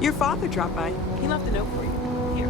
Your father dropped by. He left a note for you. Here.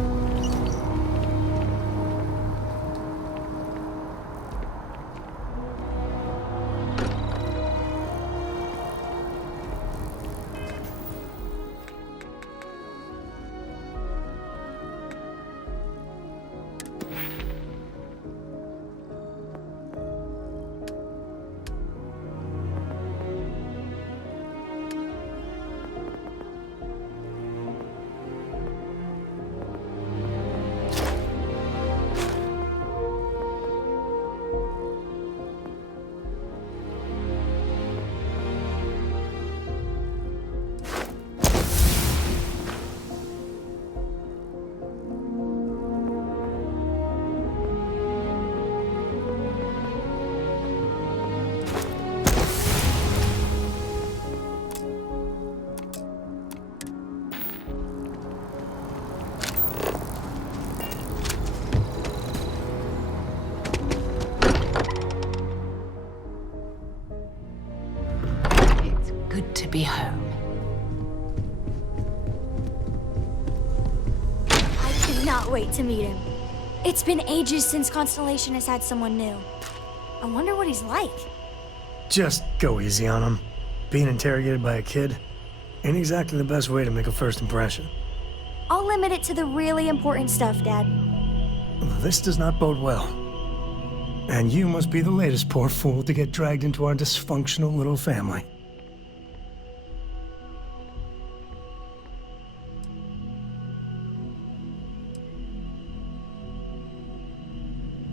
Good to be home. I cannot wait to meet him. It's been ages since Constellation has had someone new. I wonder what he's like. Just go easy on him. Being interrogated by a kid ain't exactly the best way to make a first impression. I'll limit it to the really important stuff, Dad. This does not bode well. And you must be the latest poor fool to get dragged into our dysfunctional little family.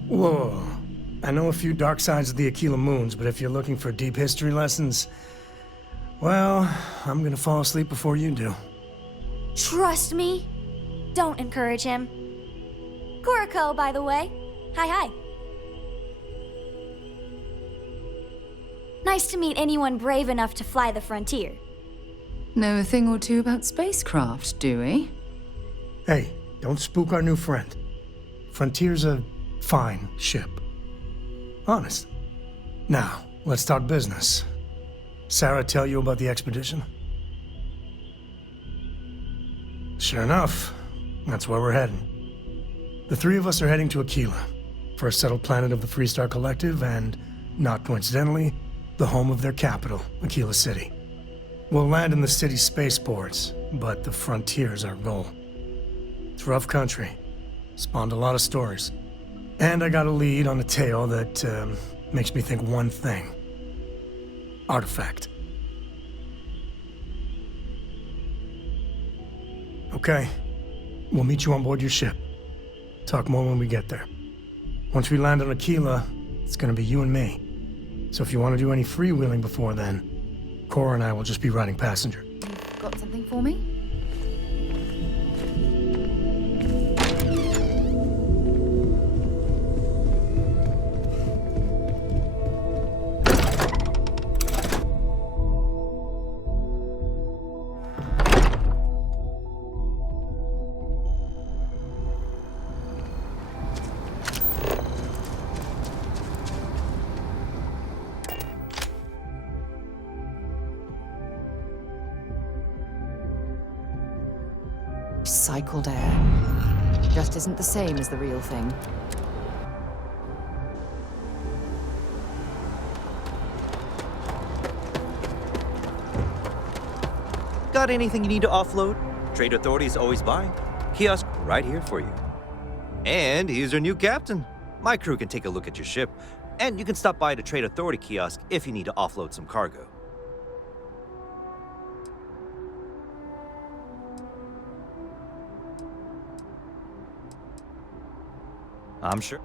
Whoa. I know a few dark sides of the Aquila Moons, but if you're looking for deep history lessons, well, I'm gonna fall asleep before you do. Trust me. Don't encourage him. Kuriko, by the way. Hi. Nice to meet anyone brave enough to fly the frontier. Know a thing or two about spacecraft, do we? Hey, don't spook our new friend. Frontier's a fine ship. Honest. Now, let's talk business. Sarah tell you about the expedition? Sure enough, that's where we're heading. The three of us are heading to Aquila, for a settled planet of the Freestar Collective and, not coincidentally, the home of their capital, Aquila City. We'll land in the city's spaceports, but the frontier's our goal. It's rough country. Spawned a lot of stories. And I got a lead on a tale that makes me think one thing. Artifact. Okay. We'll meet you on board your ship. Talk more when we get there. Once we land on Aquila, it's gonna be you and me. So if you want to do any freewheeling before then, Cora and I will just be riding passenger. Got something for me? Recycled air. Just isn't the same as the real thing. Got anything you need to offload? Trade Authority's always buying. Kiosk right here for you. And here's your new captain. My crew can take a look at your ship, and you can stop by the Trade Authority kiosk if you need to offload some cargo. I'm sure.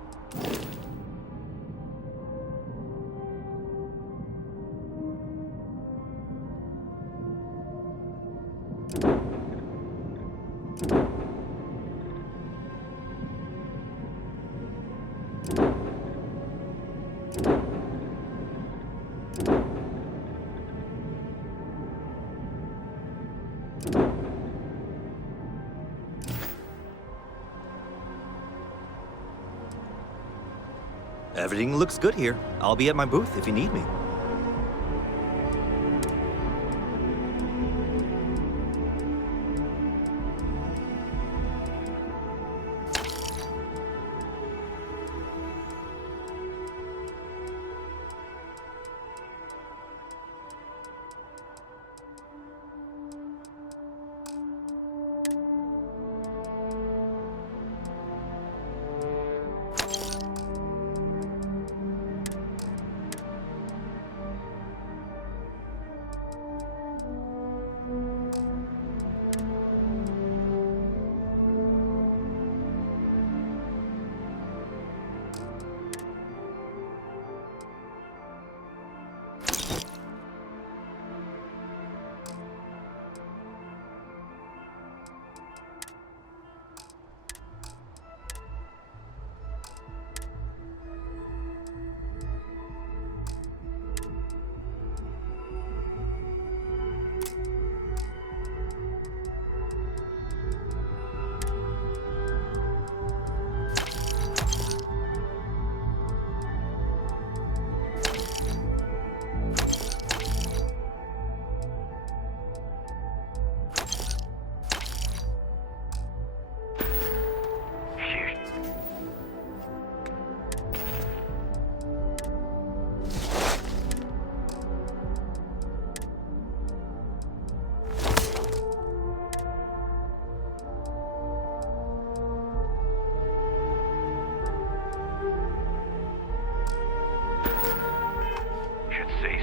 Everything looks good here. I'll be at my booth if you need me.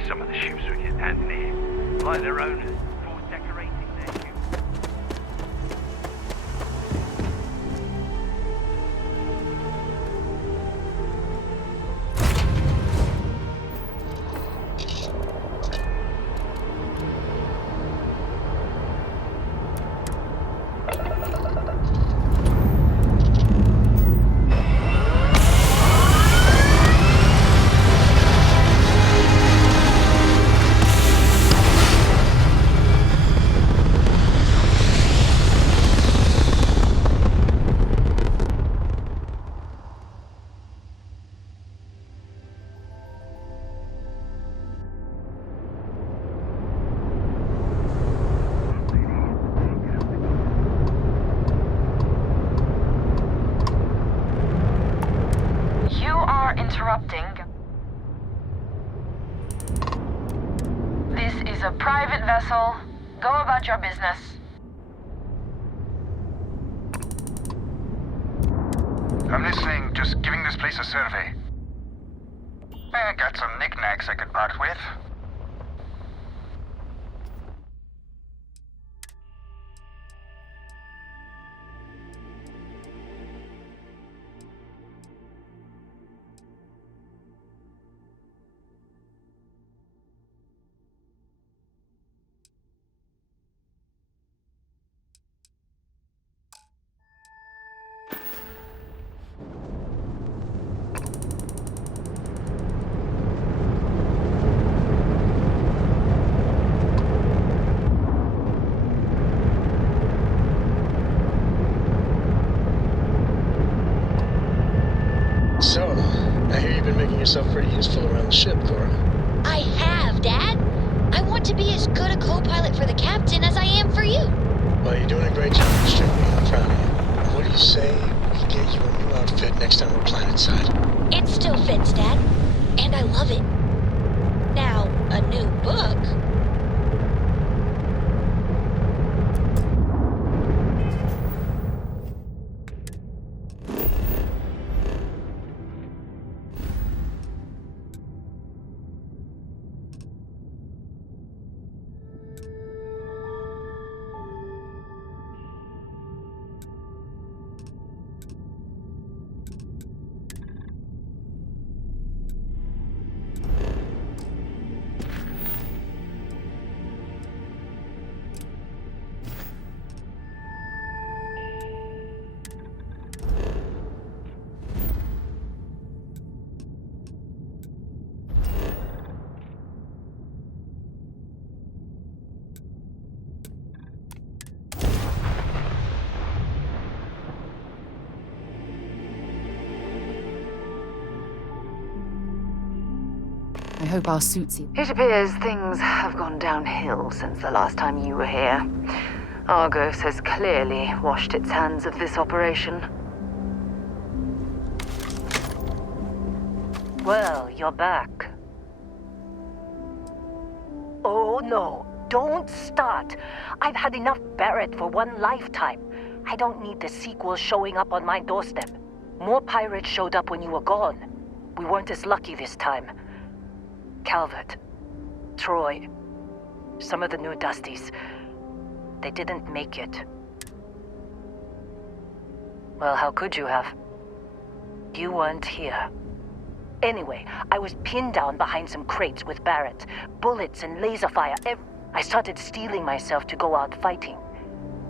Some of the ships we get down there, like their owners, for decorating their ships. Interrupting. This is a private vessel. Go about your business. I'm listening, just giving this place a survey. I got some knickknacks I could part with. So, I hear you've been making yourself pretty useful around the ship, Cora. I have, Dad. I want to be as good a co-pilot for the captain as I am for you. Well, you're doing a great job, Mr. I'm proud of you. What do you say we get you a new outfit next time we're planetside? It still fits, Dad. And I love it. Now, a new book. I hope our suits... It appears things have gone downhill since the last time you were here. Argos has clearly washed its hands of this operation. Well, you're back. Oh no, don't start. I've had enough Barrett for one lifetime. I don't need the sequel showing up on my doorstep. More pirates showed up when you were gone. We weren't as lucky this time. Calvert, Troy, some of the new Dusties, they didn't make it. Well, how could you have? You weren't here. Anyway, I was pinned down behind some crates with Barrett. Bullets and laser fire. I started steeling myself to go out fighting.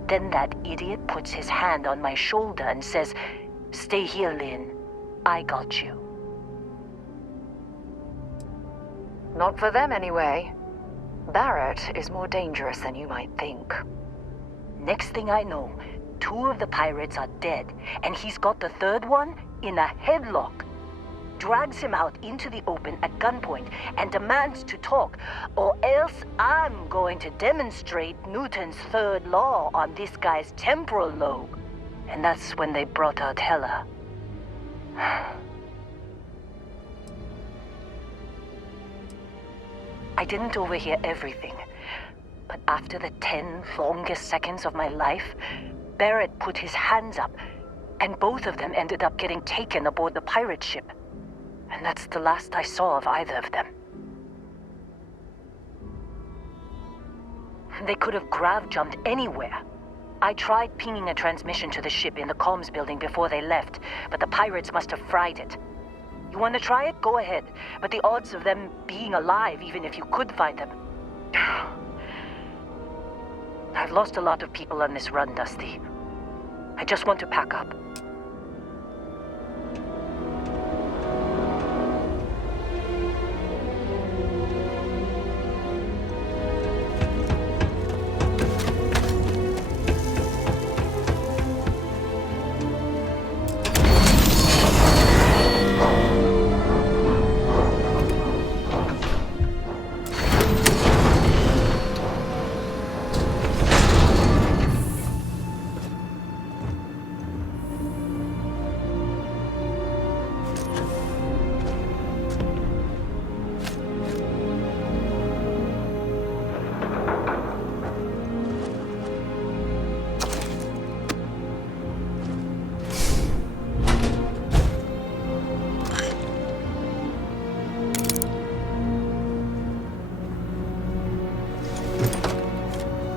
Then that idiot puts his hand on my shoulder and says, "Stay here, Lynn. I got you." Not for them, anyway. Barrett is more dangerous than you might think. Next thing I know, 2 of the pirates are dead, and he's got the third one in a headlock. Drags him out into the open at gunpoint and demands to talk, or else I'm going to demonstrate Newton's third law on this guy's temporal lobe. And that's when they brought out Hela. I didn't overhear everything, but after the 10 longest seconds of my life, Barrett put his hands up, and both of them ended up getting taken aboard the pirate ship. And that's the last I saw of either of them. They could have grav-jumped anywhere. I tried pinging a transmission to the ship in the comms building before they left, but the pirates must have fried it. You want to try it? Go ahead. But the odds of them being alive, even if you could find them... I've lost a lot of people on this run, Dusty. I just want to pack up.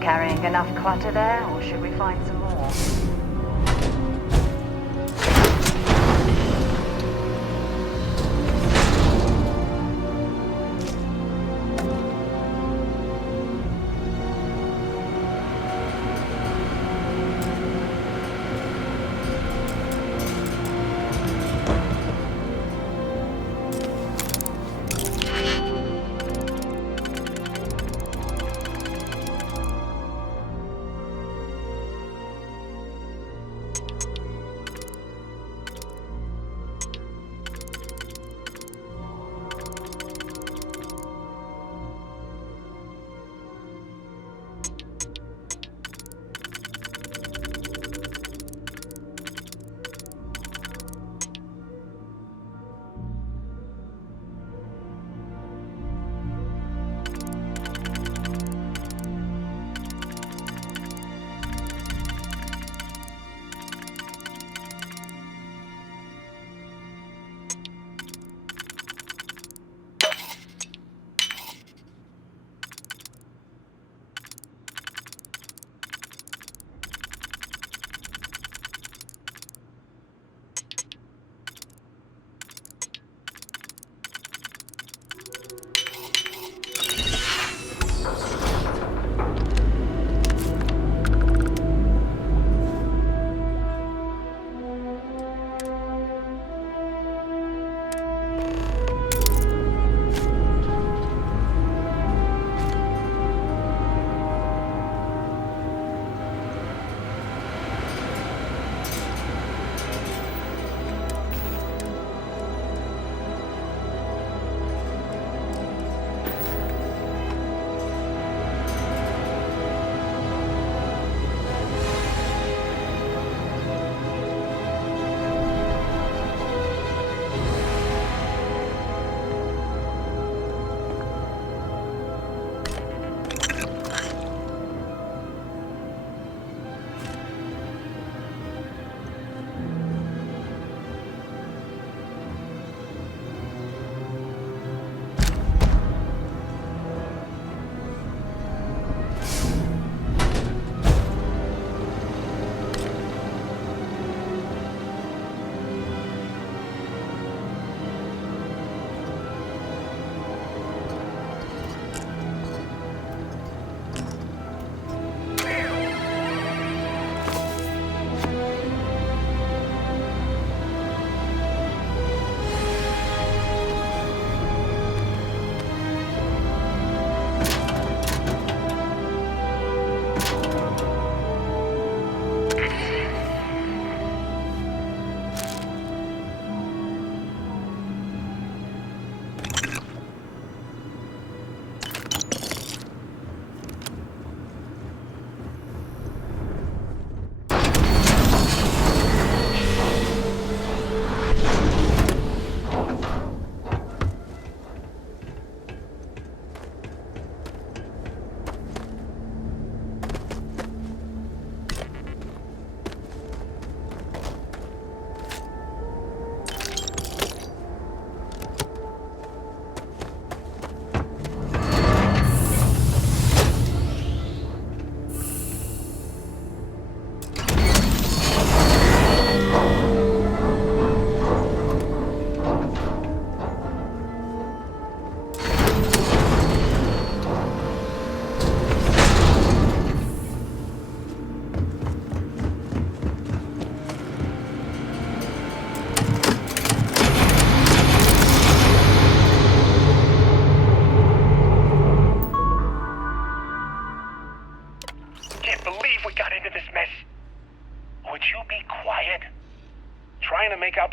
Carrying enough clutter there, or should we find some more?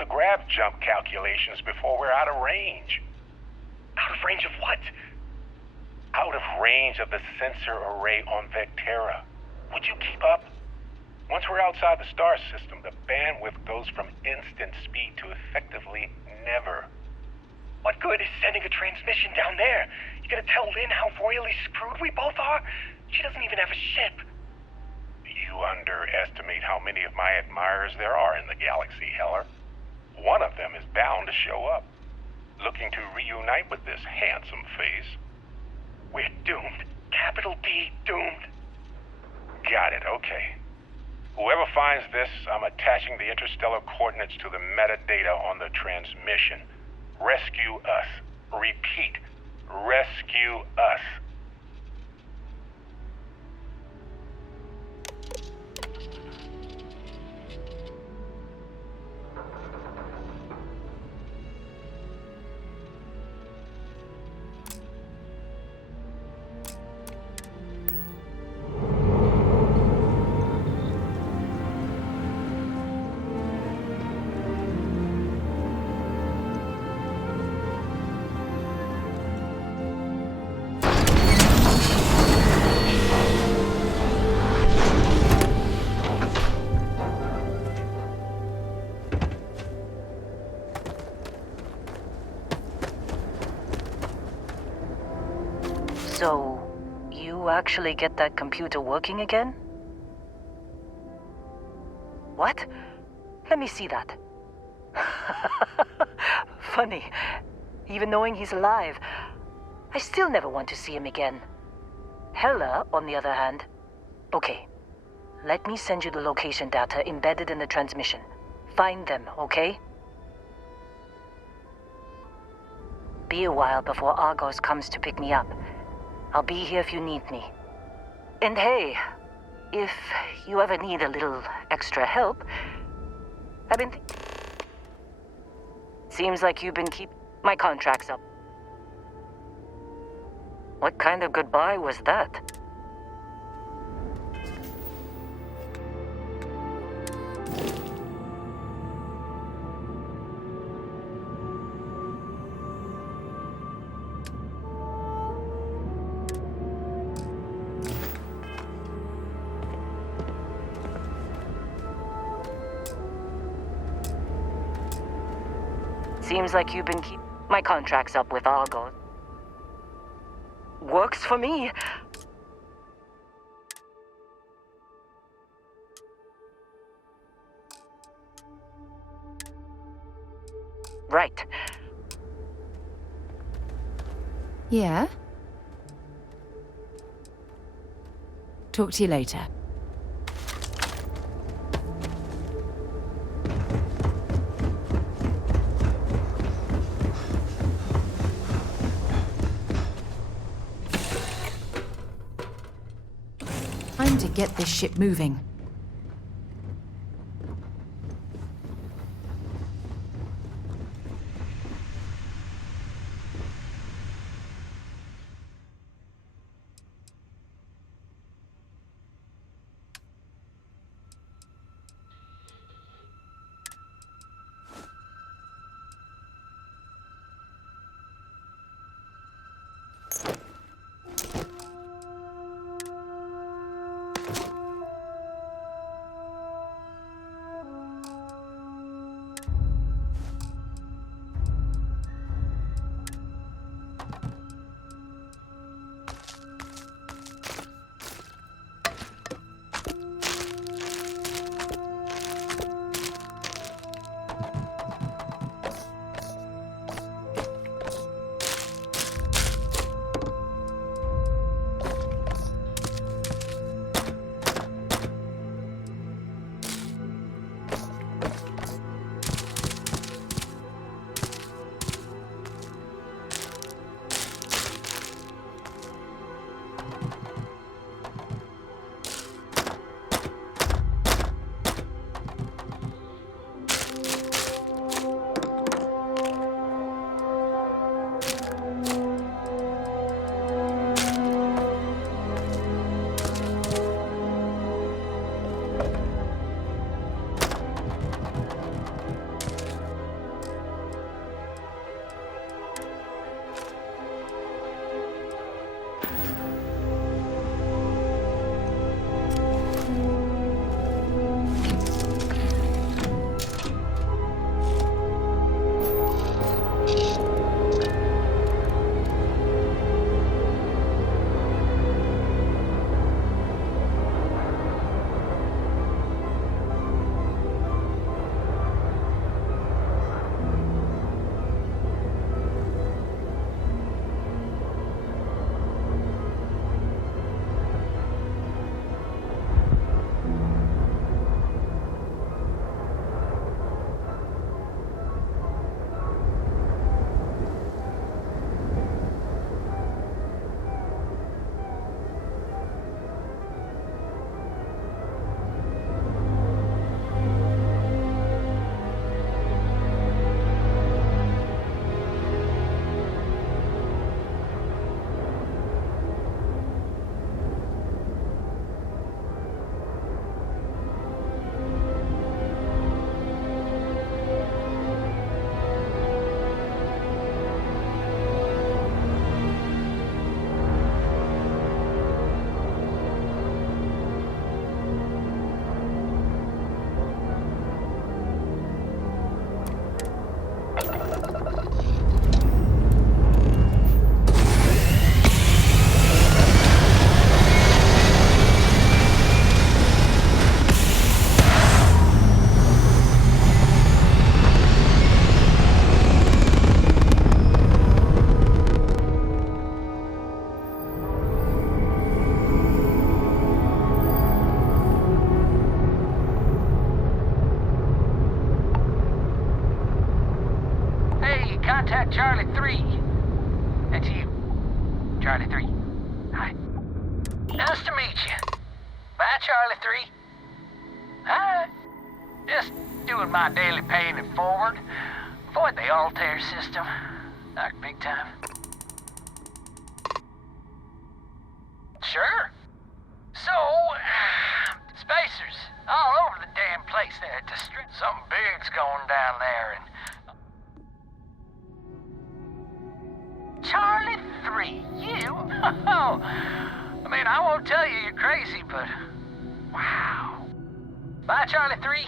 the grav jump calculations before we're out of range. Out of range of what? Out of range of the sensor array on Vectera. Would you keep up? Once we're outside the star system, the bandwidth goes from instant speed to effectively never. What good is sending a transmission down there? You gonna tell Lynn how royally screwed we both are? She doesn't even have a ship. You underestimate how many of my admirers there are in the galaxy, Heller. One of them is bound to show up, looking to reunite with this handsome face. We're doomed. Capital D, doomed. Got it, okay. Whoever finds this, I'm attaching the interstellar coordinates to the metadata on the transmission. Rescue us. Repeat. Rescue us. So, you actually get that computer working again? What? Let me see that. Funny. Even knowing he's alive, I still never want to see him again. Hella, on the other hand. Okay. Let me send you the location data embedded in the transmission. Find them, okay? Be a while before Argos comes to pick me up. I'll be here if you need me. And hey, if you ever need a little extra help, Seems like you've been my contract's up. What kind of goodbye was that? Seems like you've been my contract's up with Argos. Works for me. Right. Yeah? Talk to you later. Time to get this ship moving. contact Charlie 3. That's you. Charlie 3. Hi. Nice to meet you. Bye, Charlie 3. Hi. Just doing my daily paying it forward. Avoid the Altair system. Like big time. Sure. So, spacers all over the damn place there at the strip. Something big's going down there and... Charlie 3, you? I mean, I won't tell you you're crazy, but... Wow. Bye, Charlie 3.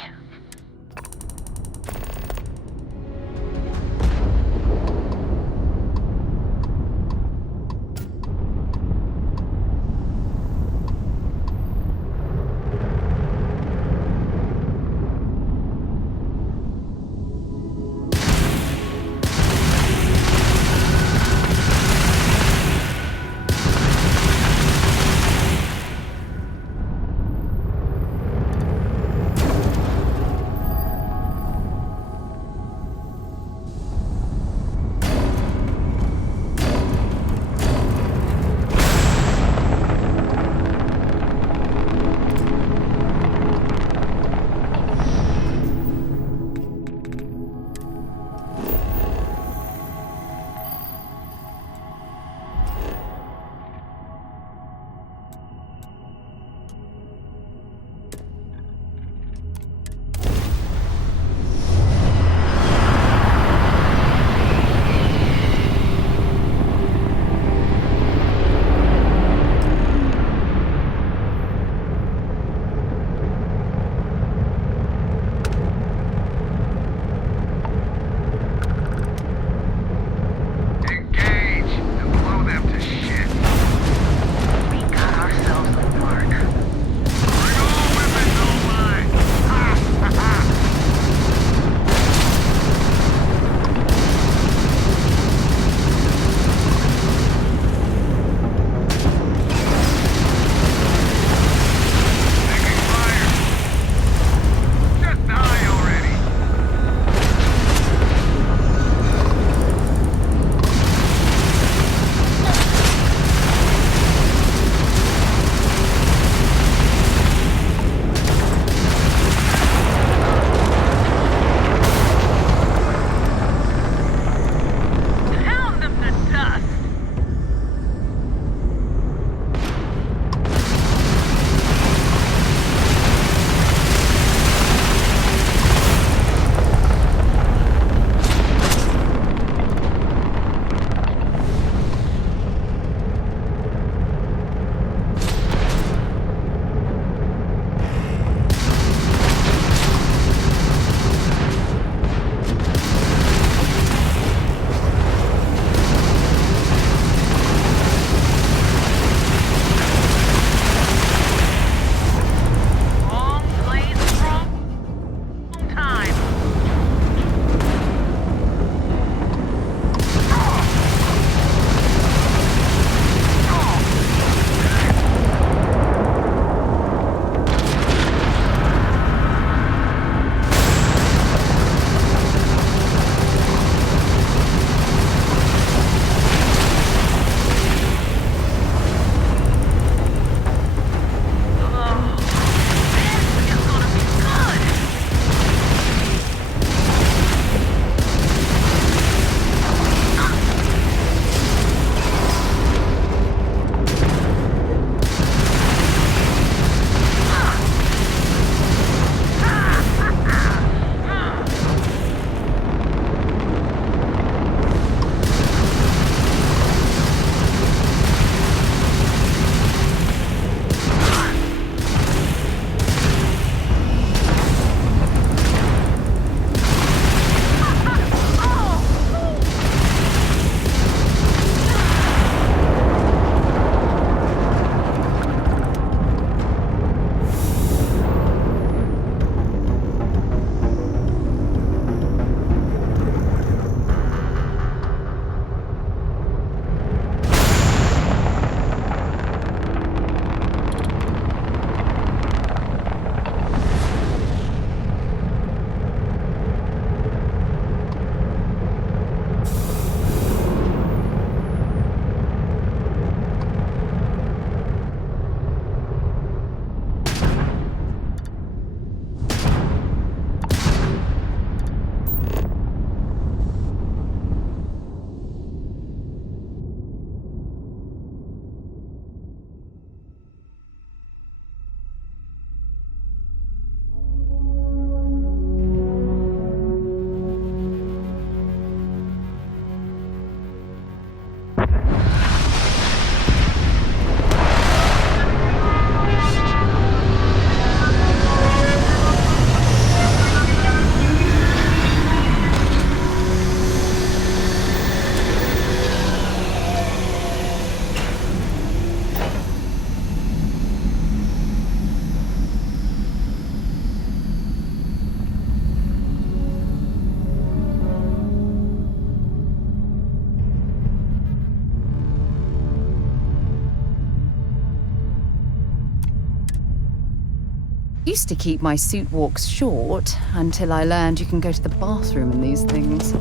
used to keep my suit walks short until I learned you can go to the bathroom in these things.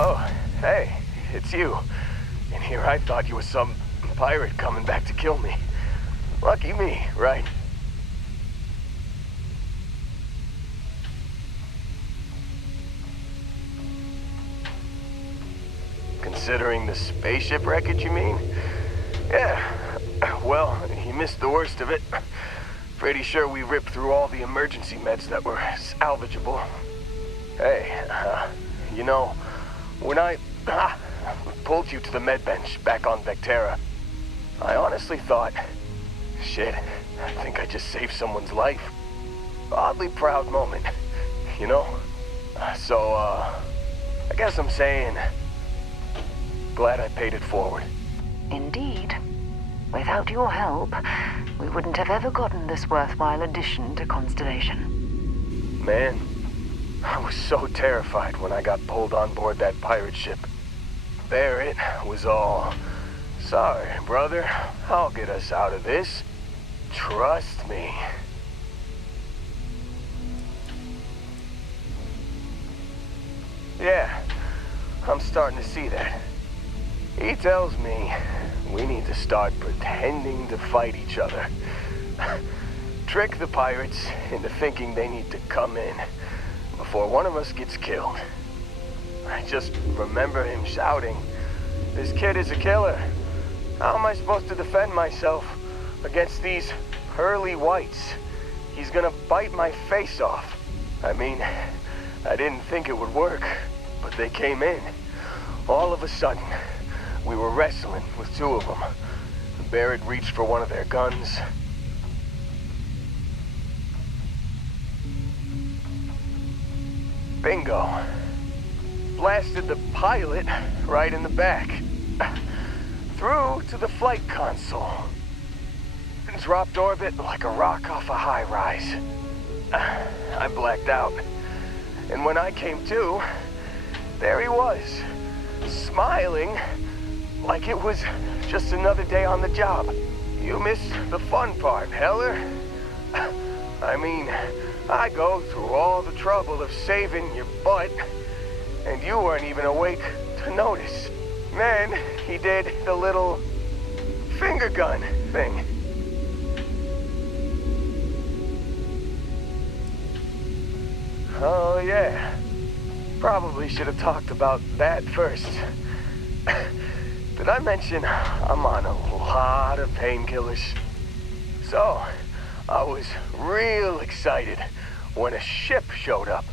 Oh, hey, it's you. And here I thought you were some pirate coming back to kill me. Lucky me, right? Considering the spaceship wreckage, you mean? Yeah, well, you missed the worst of it. Pretty sure we ripped through all the emergency meds that were salvageable. Hey, you know, when I pulled you to the med bench back on Vectera, I honestly thought, shit, I think I just saved someone's life. Oddly proud moment, you know? So, I guess I'm saying, glad I paid it forward. Indeed. Without your help, we wouldn't have ever gotten this worthwhile addition to Constellation. Man, I was so terrified when I got pulled on board that pirate ship. Barrett was all, sorry, brother, I'll get us out of this. Trust me. Yeah, I'm starting to see that. He tells me we need to start pretending to fight each other. Trick the pirates into thinking they need to come in before one of us gets killed. I just remember him shouting, "This kid is a killer. How am I supposed to defend myself against these pearly whites? He's gonna bite my face off." I mean, I didn't think it would work, but they came in. All of a sudden, we were wrestling with two of them. Barrett reached for one of their guns. Bingo. Blasted the pilot right in the back. Through to the flight console. Dropped orbit like a rock off a high-rise. I blacked out. And when I came to, there he was, smiling like it was just another day on the job. You missed the fun part, Heller. I mean, I go through all the trouble of saving your butt, and you weren't even awake to notice. Then he did the little finger gun thing. Oh yeah, probably should have talked about that first. Did I mention I'm on a lot of painkillers? So, I was real excited when a ship showed up.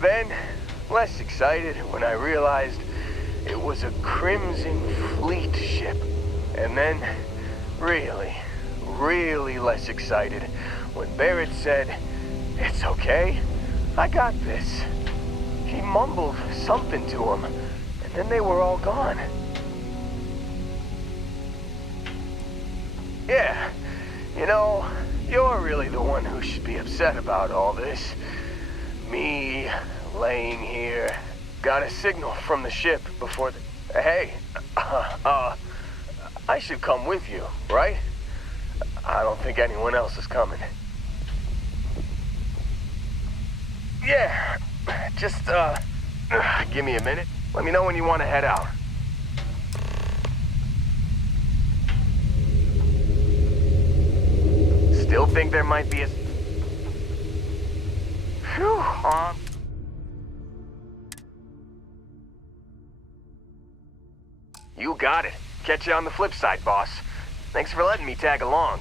Then, less excited when I realized it was a Crimson Fleet ship. And then, really less excited when Barrett said, "It's okay, I got this." He mumbled something to him, and then they were all gone. Yeah, you know, you're really the one who should be upset about all this. Me, laying here, got a signal from the ship before the... Hey, I should come with you, right? I don't think anyone else is coming. Yeah, just, give me a minute. Let me know when you want to head out. Still think there might be a... Phew, You got it. Catch you on the flip side, boss. Thanks for letting me tag along.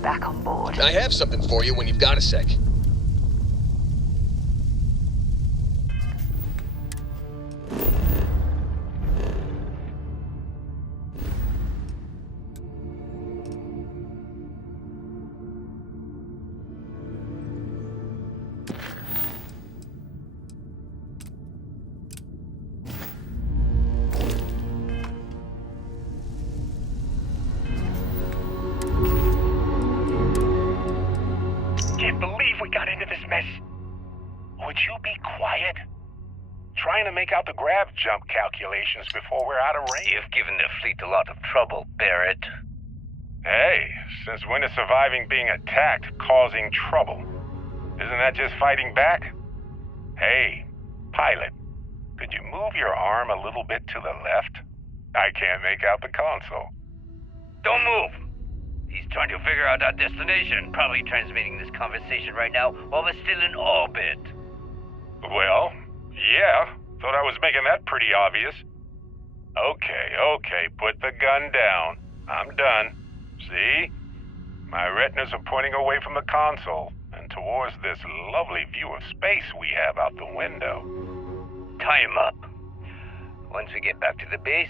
Back on board. I have something for you when you've got a sec. Make out the grav jump calculations before we're out of range. You've given the fleet a lot of trouble, Barrett. Hey, since when is surviving being attacked causing trouble? Isn't that just fighting back? Hey, pilot, could you move your arm a little bit to the left? I can't make out the console. Don't move! He's trying to figure out our destination. Probably transmitting this conversation right now while we're still in orbit. Well, yeah. Thought I was making that pretty obvious. Okay, put the gun down. I'm done. See? My retinas are pointing away from the console and towards this lovely view of space we have out the window. Tie him up. Once we get back to the base,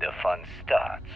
the fun starts.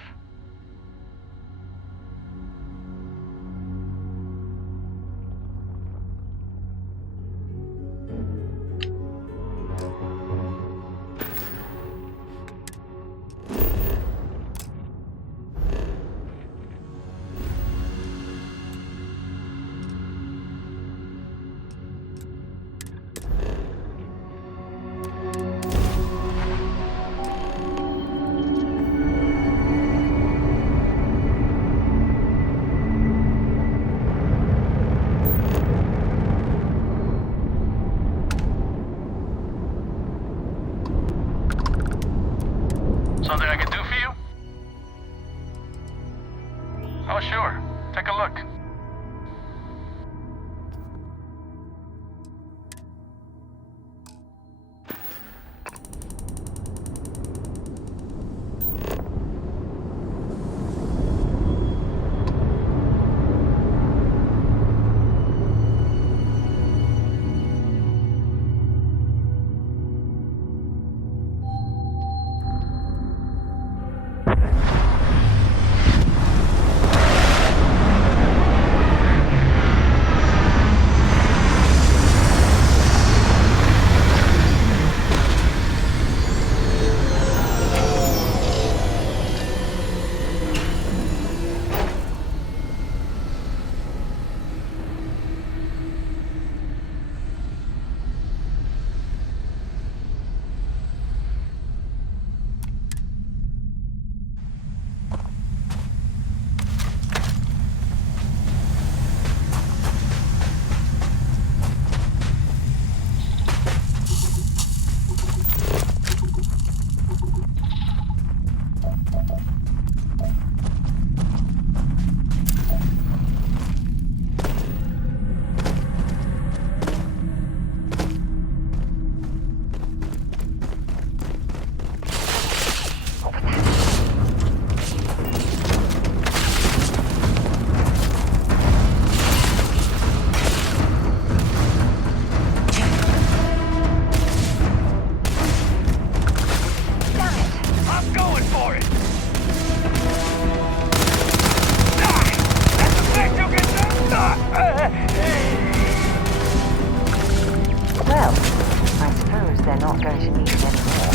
not going to need it anymore.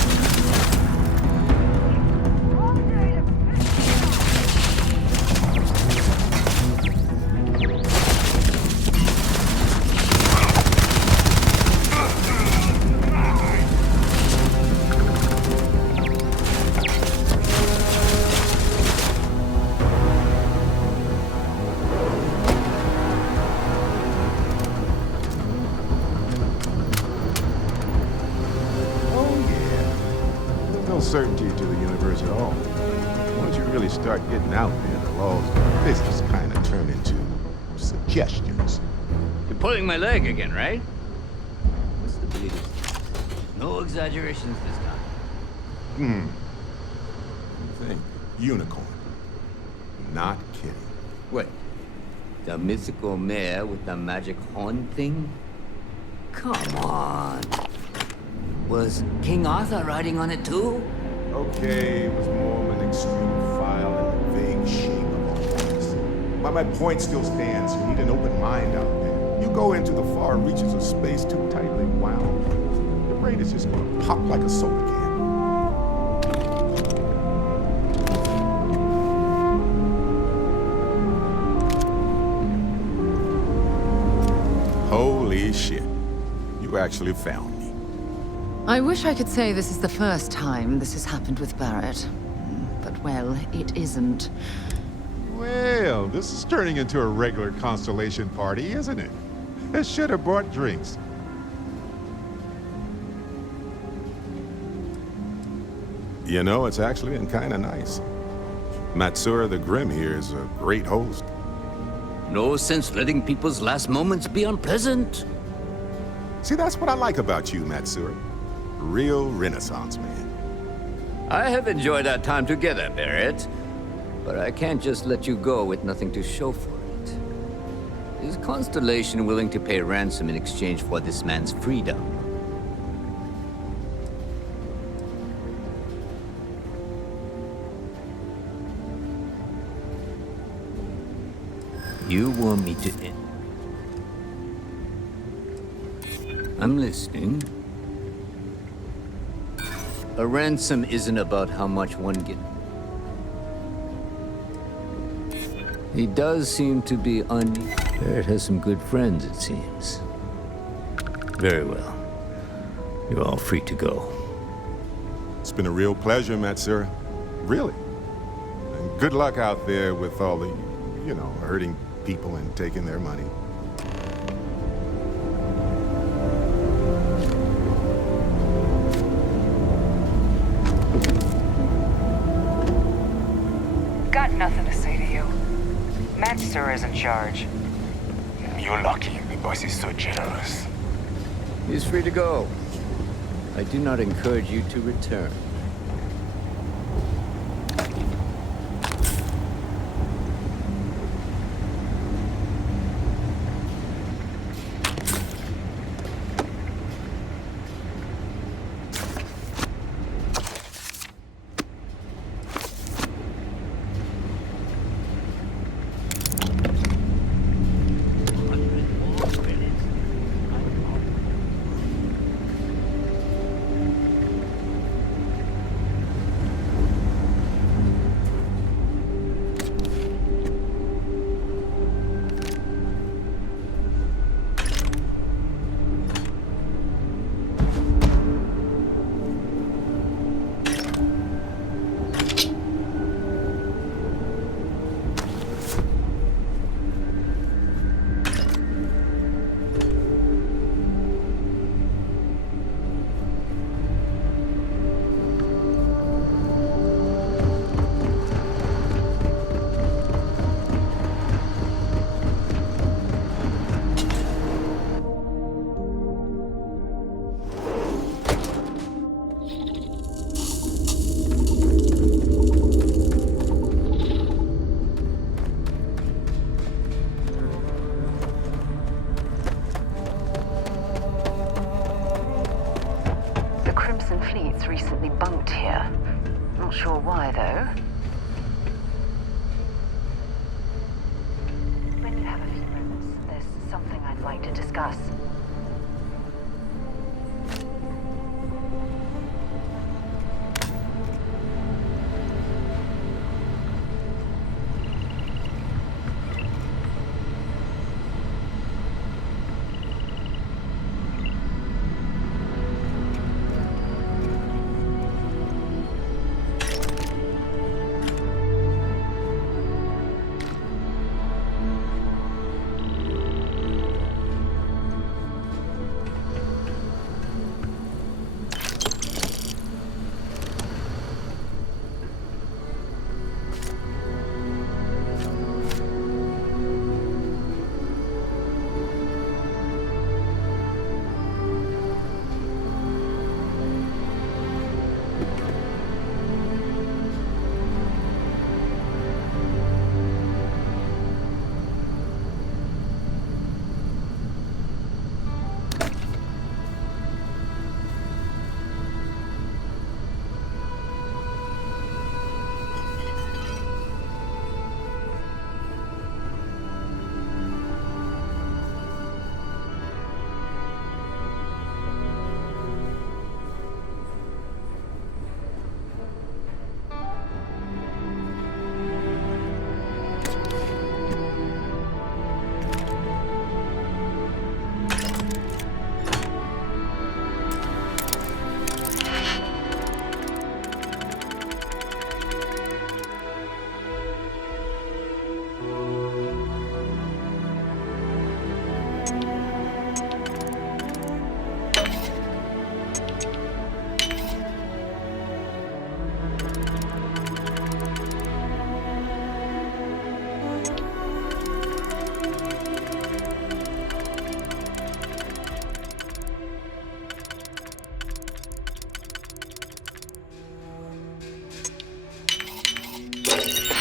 Certainty to the universe at all. Once you really start getting out there, the laws of physics kind of turn into suggestions. You're pulling my leg again, right? What's the biggest? No exaggerations this time. Think. Unicorn. Not kidding. What? The mythical mare with the magic horn thing? Come on. Was King Arthur riding on it too? Okay, it was more of an extreme file in the vague shape of a horse. But my point still stands. You need an open mind out there. You go into the far reaches of space too tightly wound, your brain is just gonna pop like a soda can. Holy shit. You actually found me. I wish I could say this is the first time this has happened with Barrett. But, well, it isn't. Well, this is turning into a regular Constellation party, isn't it? I should have brought drinks. You know, it's actually been kind of nice. Matsura the Grim here is a great host. No sense letting people's last moments be unpleasant. See, that's what I like about you, Matsura. Real Renaissance man. I have enjoyed our time together, Barrett. But I can't just let you go with nothing to show for it. Is Constellation willing to pay ransom in exchange for this man's freedom? You want me to end? I'm listening. A ransom isn't about how much one gets. He does seem to be Barrett has some good friends, it seems. Very well. You're all free to go. It's been a real pleasure, Matsura. Really. And good luck out there with all the, hurting people and taking their money. Got nothing to say to you. Matsura is in charge. You're lucky. The boss is so generous. He's free to go. I do not encourage you to return. Fleet's recently bunked here. Not sure why, though. When you have a few moments, there's something I'd like to discuss.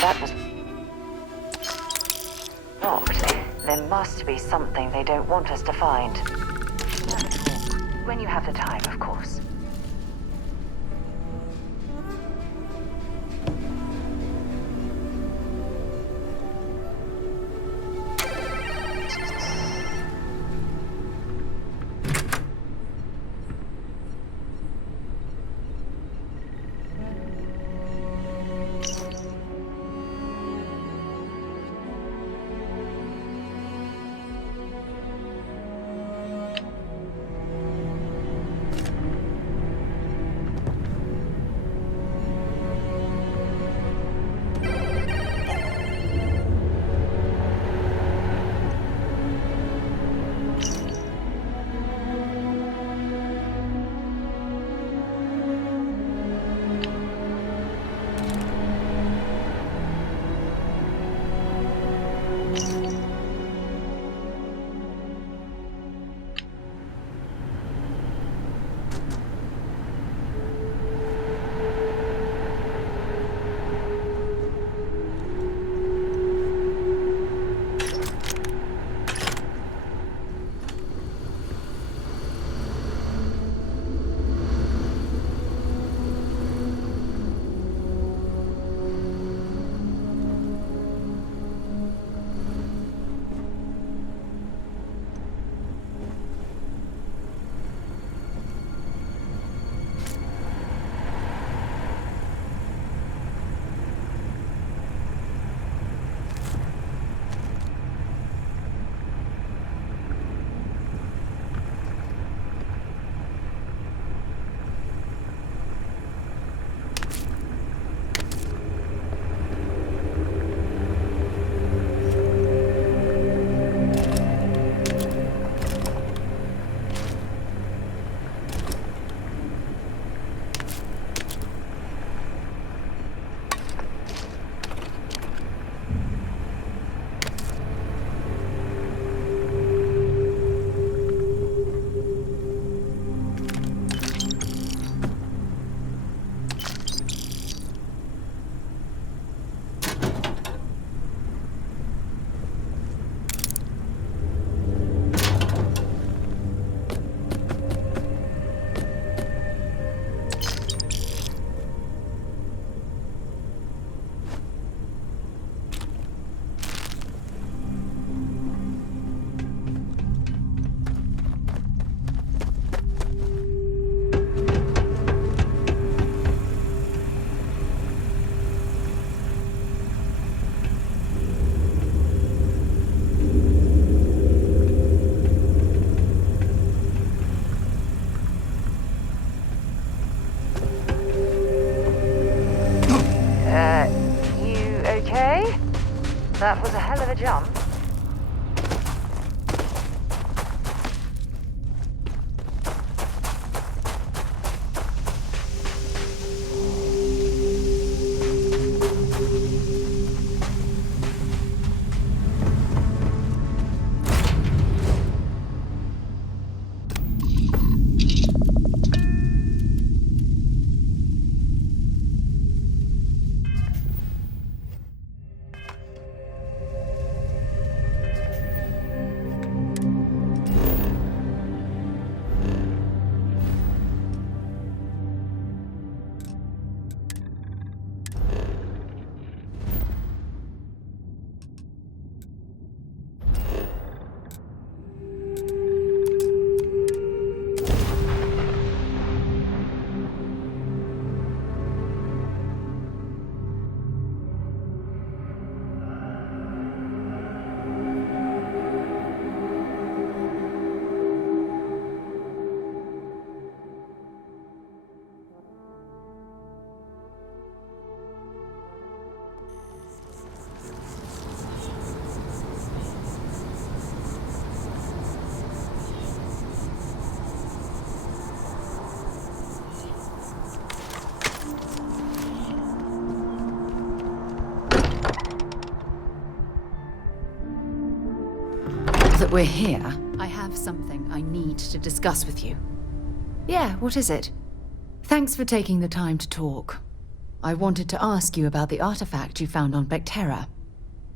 that was locked. There must be something they don't want us to find. When you have the time, of course. That was a hell of a jump. That we're here, I have something I need to discuss with you. Yeah, what is it? Thanks for taking the time to talk. I wanted to ask you about the artifact you found on Vectera.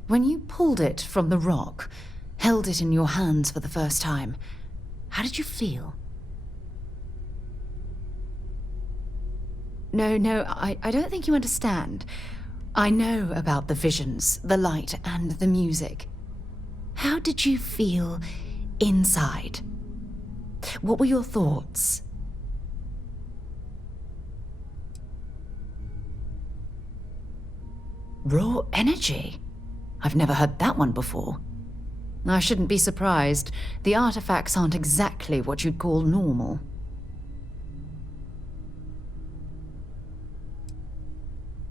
When you pulled it from the rock, held it in your hands for the first time, how did you feel? No, I don't think you understand. I know about the visions, the light, and the music. How did you feel inside? What were your thoughts? Raw energy? I've never heard that one before. I shouldn't be surprised. The artifacts aren't exactly what you'd call normal.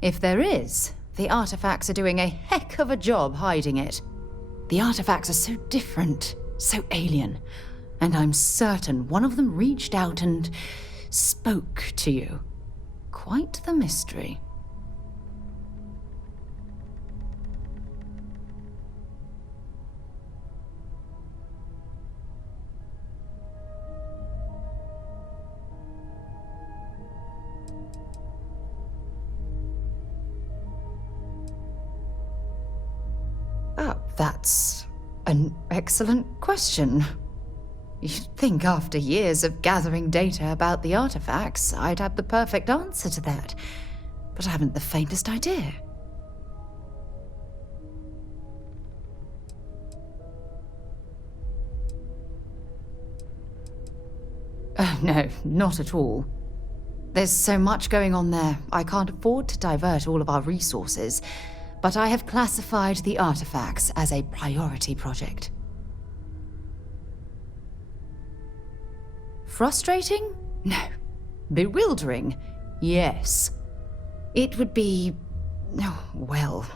If there is, the artifacts are doing a heck of a job hiding it. The artifacts are so different, so alien, and I'm certain one of them reached out and spoke to you. Quite the mystery. That's an excellent question. You'd think after years of gathering data about the artifacts, I'd have the perfect answer to that. But I haven't the faintest idea. Oh, no, not at all. There's so much going on there, I can't afford to divert all of our resources. But I have classified the artifacts as a priority project. Frustrating? No. Bewildering? Yes. It would be, oh, well,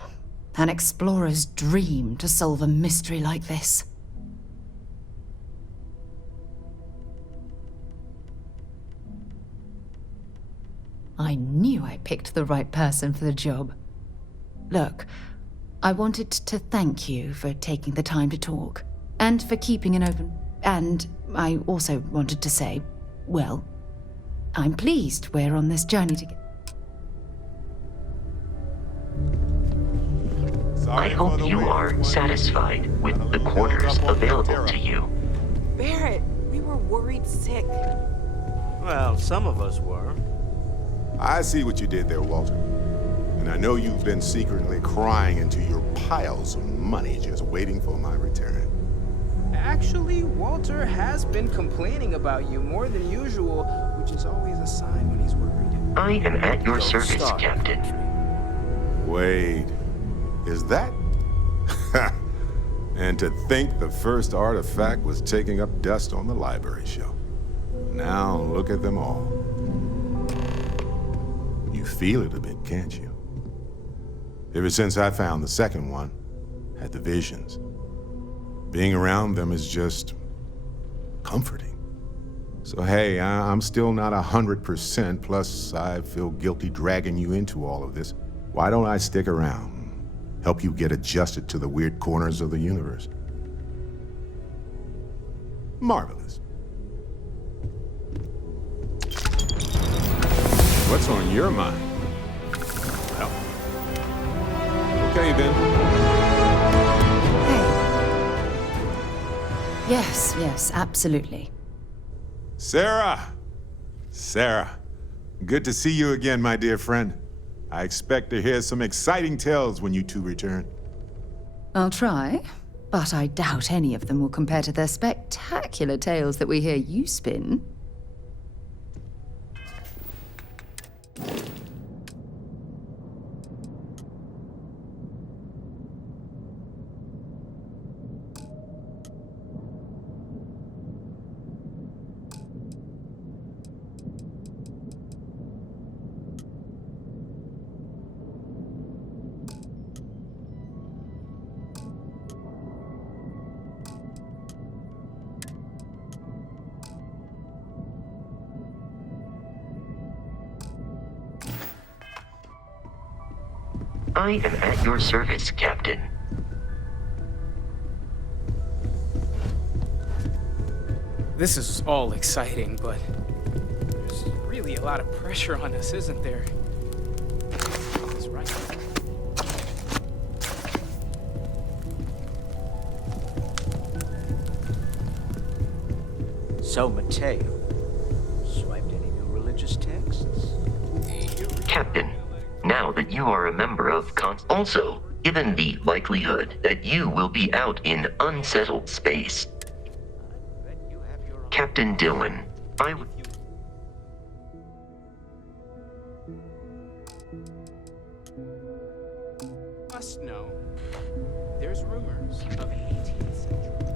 an explorer's dream to solve a mystery like this. I knew I picked the right person for the job. Look, I wanted to thank you for taking the time to talk, and for keeping an open... And I also wanted to say, well, I'm pleased we're on this journey together. I hope you are satisfied with the quarters available to you. Barrett, we were worried sick. Well, some of us were. I see what you did there, Walter. And I know you've been secretly crying into your piles of money just waiting for my return. Actually, Walter has been complaining about you more than usual, which is always a sign when he's worried. I am at your service, Captain. Wait, is that? And to think the first artifact was taking up dust on the library shelf. Now look at them all. You feel it a bit, can't you? Ever since I found the second one, had the visions. Being around them is just comforting. So hey, I'm still not 100%, plus I feel guilty dragging you into all of this. Why don't I stick around? Help you get adjusted to the weird corners of the universe. Marvelous. What's on your mind? Well, okay then. Yes, absolutely. Sarah! Sarah, good to see you again, my dear friend. I expect to hear some exciting tales when you two return. I'll try, but I doubt any of them will compare to the spectacular tales that we hear you spin. I am at your service, Captain. This is all exciting, but there's really a lot of pressure on us, isn't there? So, Mateo, swiped any new religious texts? Captain, now that you are a member of Also, given the likelihood that you will be out in unsettled space, Captain Dillon, I would... Must know. There's rumors of an 18th century